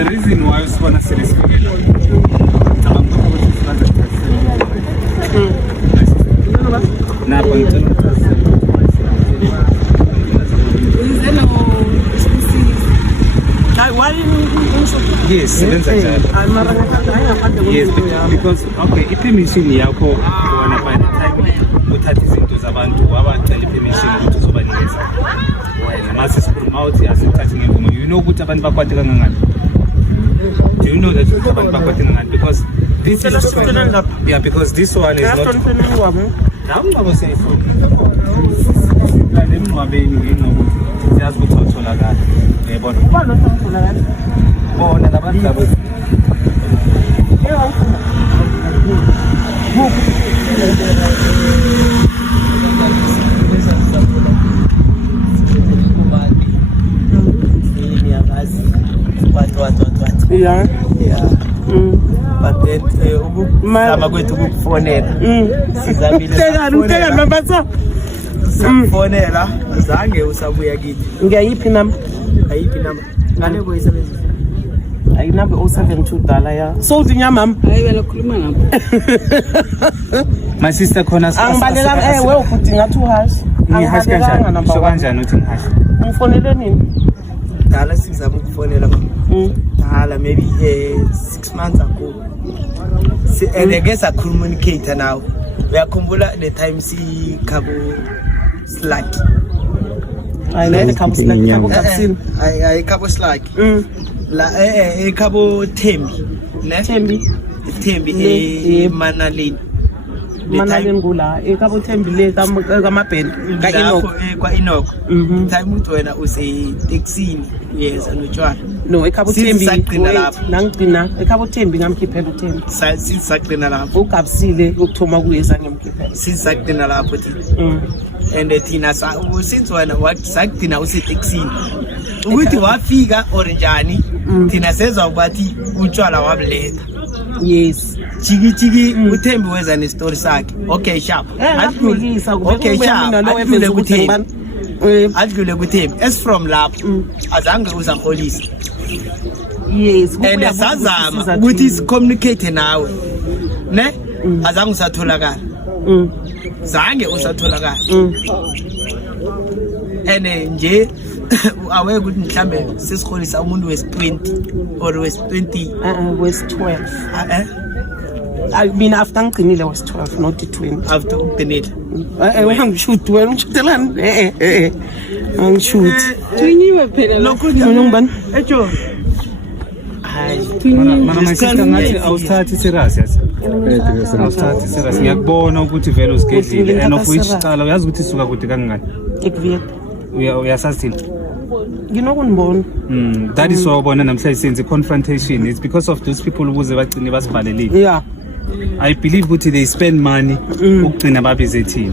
the reason why usibona selesifikile napha ngicela yes, yes, because okay, i-permission yakho wona by the time uthatha izinto zabantu wabacela i-permission ukuthi uzobanikeza wena mase sikhuluma uthi asithathe ngemvumo. You know ukuthi abantu bakwate kangangani? Do you know that abantu bakwate kangangani? Because this is yeah, because this one is not ngabo sayifuna la lemncwabeni nginokuthi siyazi ukuthi utholakala yebona ubani utholakala bona labantu labo yeah. But then sama kwethu ukufonela sizamile ukufonela zange usabuya kithi. Ngiyayiphi nami? Ayiphi namba? Ngane kuyisebenzisa. Ayinamba 072 dala ya. So udinyama mama. Hayi wena khuluma ngapha. My sister khona angibaleka wewe ufuthi ngathi uhash. Ngihash kanjani? Sho kanjani uthi ngihash? Ngifonele nini? Dala sizama ukufonela mama. Dala maybe 6 months ago. And I guess I communicate now. Uyakhumbula the time si Cabo Slack. I like Cabo Slack, Cabo Capsule. I Cabo Slack. La Cabo Tembi. Ne? Tembi Manalin. Manalin ngula Cabo Tembi le kamabheni ka Inok. Kwa Inok. Time uthi wena use taxi yes anotshwana. No, Cabo Tembi nangigcina Cabo Tembi ngamkhiphela uTembi. Sisaqina lapho. Ugabsile ukuthoma kuyeza ngemkhiphela. Sisaqina lapho thina. And thina since wena wasaqina use taxi. Ukuthi wafika oranjani thina sezwa ukuthi utshwala wabuletha. Yes. Chiki uTembi weza ne story sakhe. Okay sharp. Okay sharp. Adlule kuTembi. As from lapho azange uzaholisa. Yes. And sazama ukuthi si communicate nawe. Ne? Azange usatholakala. Zange usatholakala. And nje awe ukuthi mhlambe sesiholisa umuntu wes20 or wes20 wes12 I mean after ngqinile wes12 not 20 after uqinile wangishoot wena ngishuthelani angishoot Twinyiwe phela lokho ngibani ejo mana masika ngathi awusthathi serious yazi awusthathi serious ngiyakubona ukuthi vele usigedlile and of which cala uyazi ukuthi suka kude kangangani ekuviyeka uyasazi nginokunibona that is why ubona namhlanje senze confrontation. It's because of those people ukuze bagcine basivalelile. Yeah, I believe ukuthi they spend money ukugcina babize thina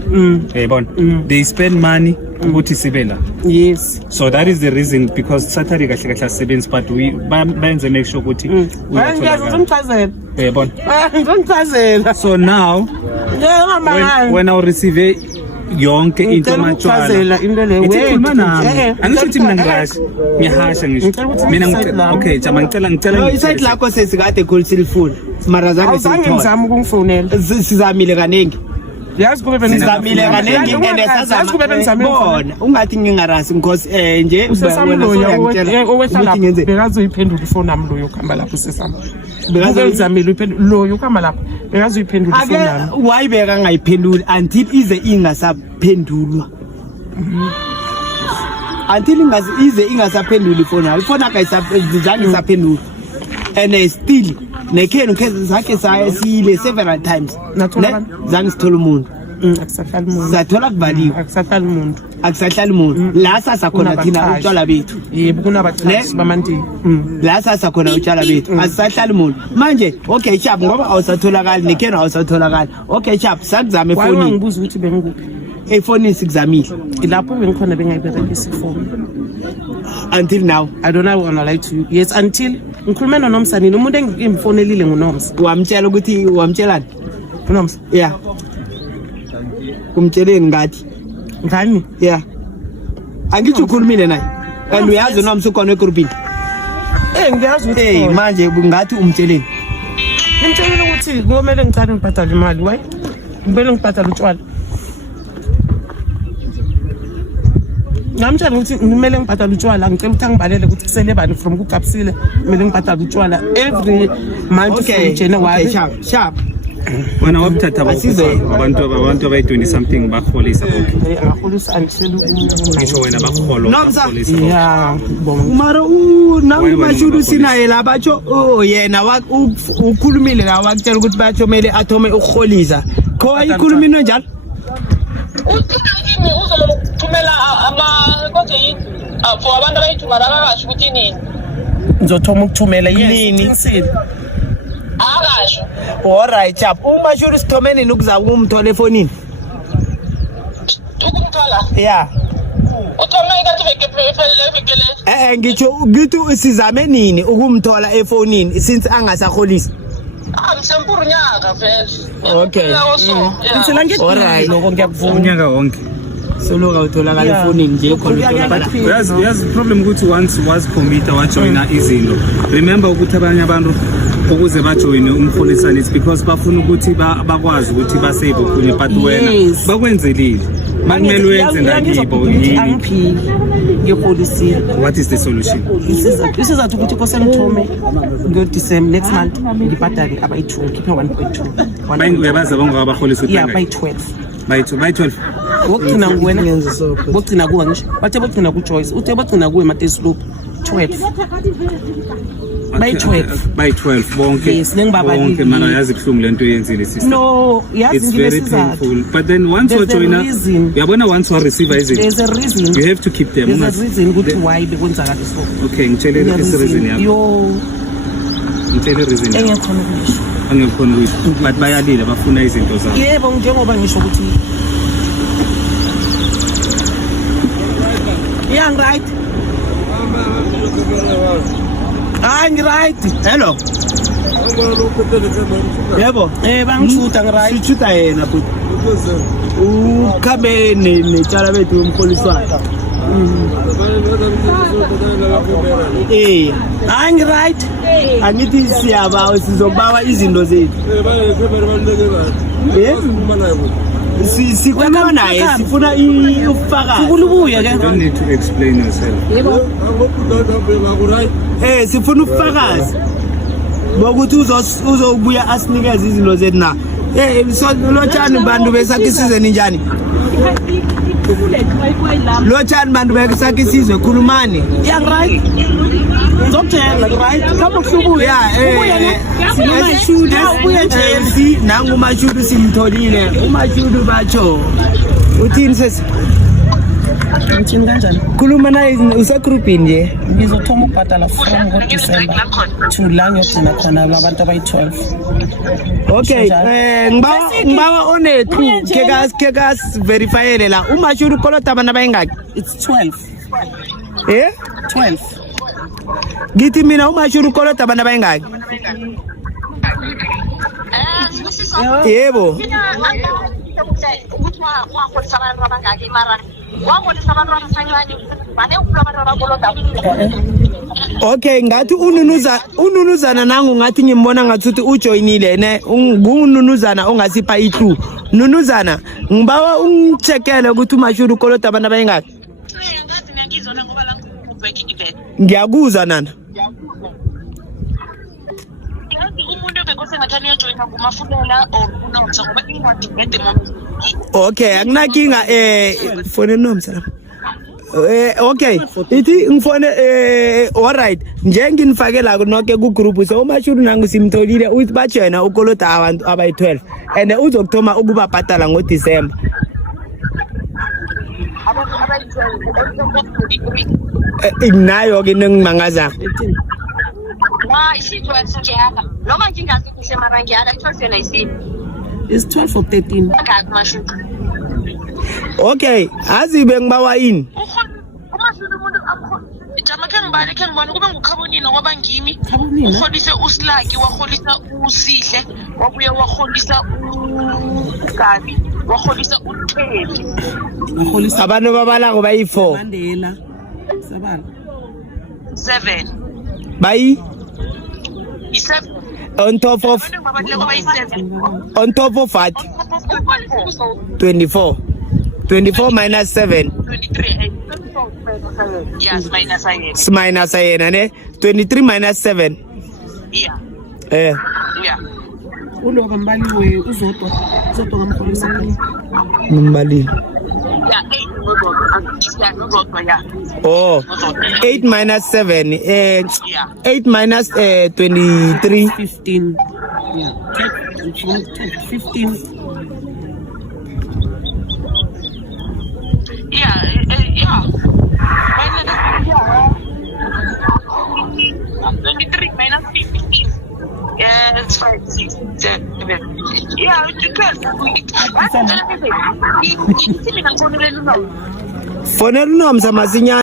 yayibona they spend money ukuthi sibe la. Yes, so that is the reason because Saturday kahle kahle asebenzi but we benze make sure ukuthi uyathola yayibona ngicazela. So now when I receive yonke into machwala into le wena nami angisho mina ngiyahasha ngisho mina ngicela okay jama ngicela isite lakho sesikade call cellphone mara zange ngizama ukungifonela sizamile kanengi yazi kube sizamile kanengi ngene sazama ungathi ngingarasi because nje owehla bekazoyiphendula ifoni nami loyo khamba lapho sesami bekazozamile loyo khamba lapho bekazoyiphendula ifoni nami why beka ngayiphendula until ize ingasaphendulwa until ingasaphendula ifoni akayisaphendula isaphendula and still nekhenu zakhe sayile several times zange sithola umuntu akusahlala umuntu sathola kubaliwe akusahlala umuntu la sasa khona thina utshwala bethu yebo kunabaxhasi bamantini la sasa khona utshwala bethu asisahlala umuntu manje okay sharp ngoba awusatholakala nekhenu awusatholakala okay sharp sakuzama efoni why ngibuza ukuthi bengikuphi efoni sikuzamile lapho bengikhona bengayiberekisa ifoni until now. I don't know wanna lie to you. Yes, until ngikhuluma noNomsanini umuntu engimfonelile nguNoms. Wamtshela ukuthi wamtshelani? uNoms. Yeah. Kumtsheleni ngathi? Ngani? Yeah. Angithi ukhulumile naye. And uyazi uNoms ukhona egroupini. ngiyazi ukuthi hey manje ngathi umtsheleni ngimtshelile ukuthi kumele ngicale ngibhadale imali wayi ngibele ngibhadale utshwala ngamtshela ukuthi kumele ngibhadale utshwala ngicela ukuthi angibalele ukuthi kusele bani from kuGapsile kumele ngibhadale utshwala every month from January sharp wena wabuthatha abantu abayi-20 something baholisa bonke angaholisa until ngisho wena bakuholisa ya mara nangumashudu sinaye la batsho yena ukhulumile la wakutshela ukuthi batsho kumele athome ukuholisa kho ayikhulumile njalo uthini uzothumela konje yini for abantu abayithumela abasho ukuthi nini ngizothoma ukuthumela yini akasho alright chap umashudu sithome nini ukuzaba ukumthola efonini ukumthola yeah uthome ngathi vekele ngitsho sizame nini ukumthola efonini since angasaholisi msempuru nyaka vele okay ngitsela ngithi lokho ngiyakuvuma unyaka wonke soloka utholakala efonini nje uyazi problem ukuthi once was commit wajoina izinto remember ukuthi abanye abantu ukuze bajoine umholisani is because bafuna ukuthi bakwazi ukuthi basave kunye but wena bakwenzelile makumele wenze ngakibo yini ngiholisile what is the solution isizathu ukuthi kose ngithome ngo-December next month ngibhadale abayi-2 ngikhiphe 1.2 uyabazi abangabaholisa yeah bayi-12 bayi-12 wokugcina kuwena bokugcina kuwe ngisho bathe bogcina kuJoyce uthe bogcina kuwe Mateslope 12 bayi-12 bonke mara yazi kuhlungu lento yenzile sister no yazi it's very painful but then once wajoina uyabona once wa receive izinto there's a reason you have to keep them there's a reason ukuthi why bekwenzakala so okay ngitshele reason yakho ngitshele reason engikhona ukusho angekhona ukuthi but bayalila bafuna izinto zabo yebo njengoba ngisho ukuthi yeah right I'm right. Hello. Yebo. Bangishuta ngiright. Sichuta yena but. Ukhabe netshara bethu umkholiswana. I'm right. Angithi siyabawa sizobawa izinto zethu. Sikhuluma naye sifuna ufakazi. Ukulubuya ke. You don't need to explain yourself. Yebo. Sifuna ufakazi. Bokuthi uzobuya asinikeze izinto zethu na. So lotshani bantu besakhe sizwe njani? Lotshani bantu besakhe sizwe khulumani. Yeah right. Ngizokutshela right. Kama kuhlubuya. Ubuya nje nangu umashudu simtholile. Umashudu batsho. Uthini sesi? Ngithini kanjani? Khuluma naye usegroupini nje. Ngizothoma ukubhadala from ngoDecember to la ngiyogcina khona abantu abayi-12. Okay, ngibawa onethu kekas verifyele la umashudu ukolota abantu abayingaki? It's 12. 12. Ngithi mina umashudu ukolota abantu abayingaki? Yebo. Okay, ngathi ununuzana nangu ngathi ngimbona ngathi ujoinile ne ungununuzana ongasipha i2. Nunuzana ngibawa ungicheckele ukuthi umashudu ukolota abantu abayingaki? Ngiyakuzwa nana. Okay, akunakinga phone nomsa lapha. Okay, ithi ngifone alright njenginifake la nonke ku group so umashudu nangu simtholile uthi bajoina ukolota abantu abayi12 and uzokuthoma ukubabhadala ngoDecember. Ignayo ke nengimangaza. Isitho asingiyaka noma ngingazi kuhle mara ngiyaka i12 nayisini is 12 or 13 akakumashudu. Okay, azibe ngibawa ini umashudu umuntu jamakani ngibani kube ngukhabonini ngoba ngimi uholise uSlaki waholisa uSihle wabuye waholisa uGabi waholisa uTheli abantu babalako bayi4 Mandela sabala 7. By Is 7. on top of what? 24. 24 minus 7. 23. Yes, minus 7. It's minus 7, 23 minus 7. Yeah. Yeah. Ulo kambali we uzodwa ngamkholisa Mbali. Yeah, 8. Oh, 8 minus 7. 8 minus 23. 15. Yeah. 15. Yeah. Minus 23 minus 15. Yeah, it's 5, 6, 7. Yeah, it depends. Fonelo nomsa masinya